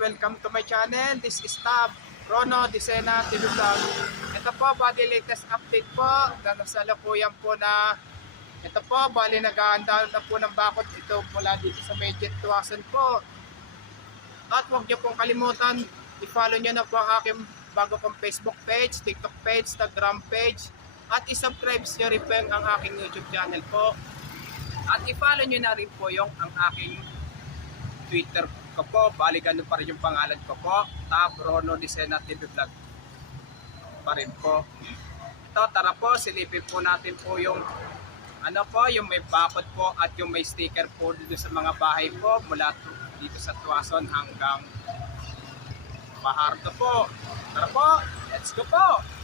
welcome to my channel. This is Tab Rono Disena TV Vlog. Ito po, bali latest update po. Nakasalukuyan po na ito po, bali nag-aandal na po ng bakod ito mula dito sa Medjet Tuwasan po. At huwag niyo pong kalimutan, i-follow niyo na po ang aking bago kong Facebook page, TikTok page, Instagram page. At i-subscribe niyo rin po ang aking YouTube channel po. At i-follow niyo na rin po yung ang aking Twitter ko po. Bali ganun pa rin yung pangalan ko po. Tab Rono Disena TV Vlog pa rin po. Ito, tara po, silipin po natin po yung ano po, yung may bakod po at yung may sticker po dito sa mga bahay po mula dito sa Tuwason hanggang Bahardo po. Tara po, let's go po!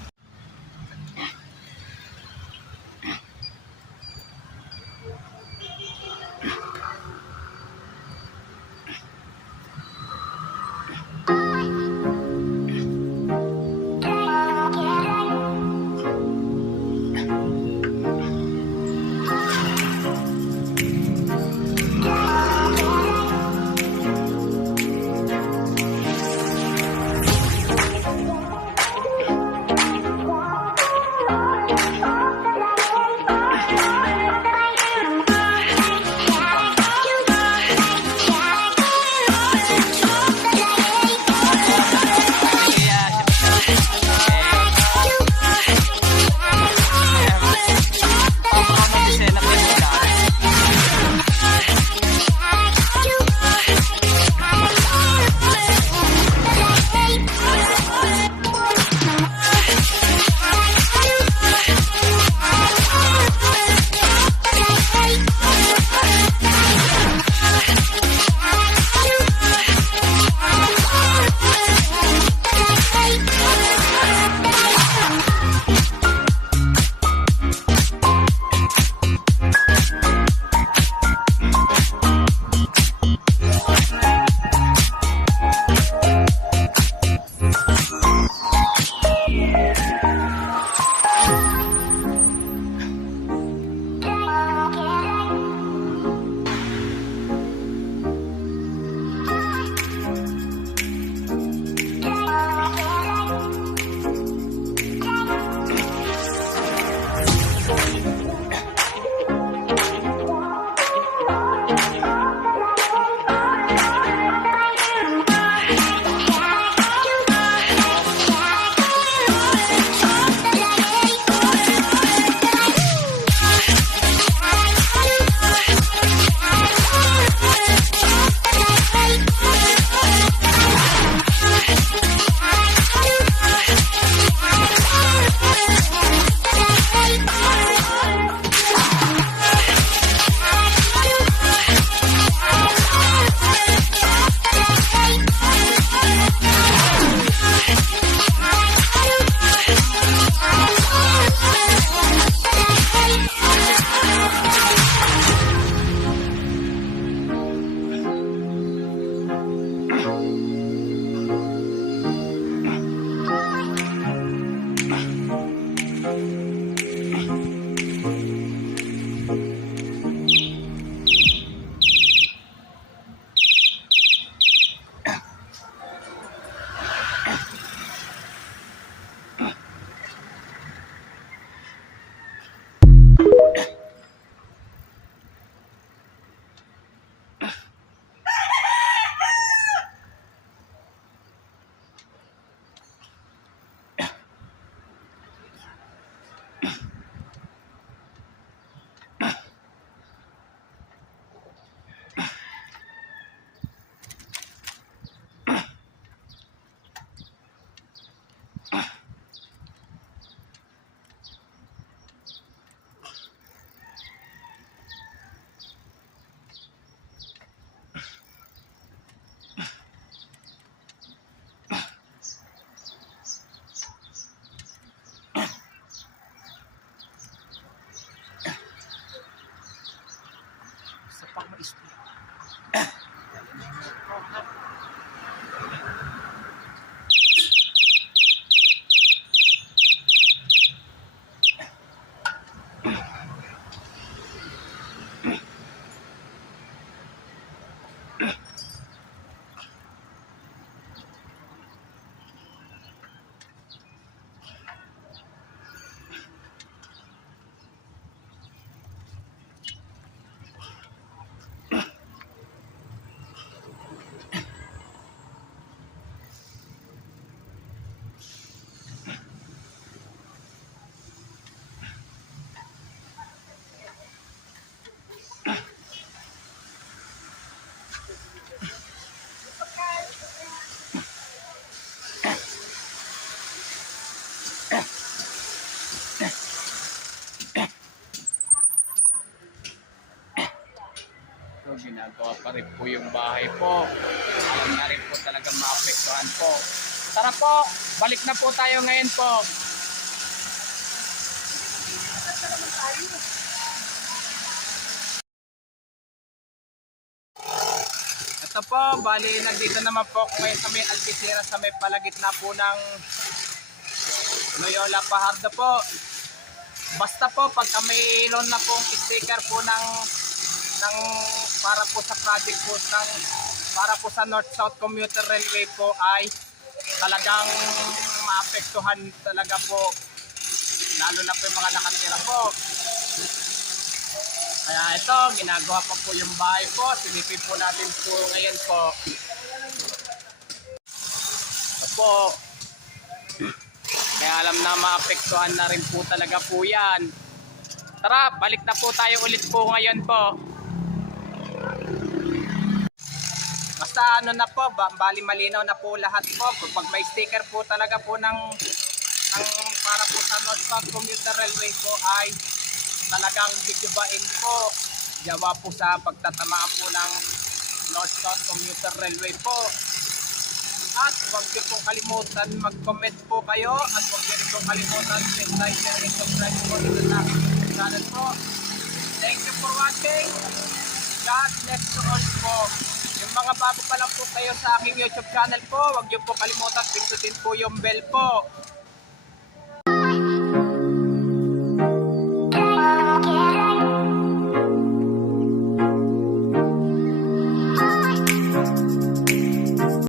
ginagawa pa rin po yung bahay po. Alam na rin po talaga maapektuhan po. Tara po, balik na po tayo ngayon po. Ito po, bali nandito naman po ako ngayon sa may Altisira sa may palagitna po ng Loyola Fajardo po. Basta po pagka may loan na pong sticker po ng para po sa project po para po sa North-South Commuter Railway po ay talagang maapektuhan talaga po, lalo na po yung mga nakatira po. Kaya ito, ginagawa pa po yung bahay po. Silipin po natin po ngayon po. Ito po. Kaya alam na maapektuhan na rin po talaga po yan. Tara, balik na po tayo ulit po ngayon po. Basta ano na po, bali malinaw na po lahat po. Pag may sticker po talaga po ng para po sa North-South Commuter Railway po ay talagang gigibain po. Jawa po sa pagtatamaan po ng North-South Commuter Railway po. At huwag niyo pong kalimutan mag-comment po kayo at huwag niyo rin pong kalimutan like, share, and subscribe po dito sa aking YouTube channel po. Thank you for watching. God bless you all po. Yung mga bago pa lang po kayo sa aking YouTube channel po, huwag niyo po kalimutan pindutin po yung bell po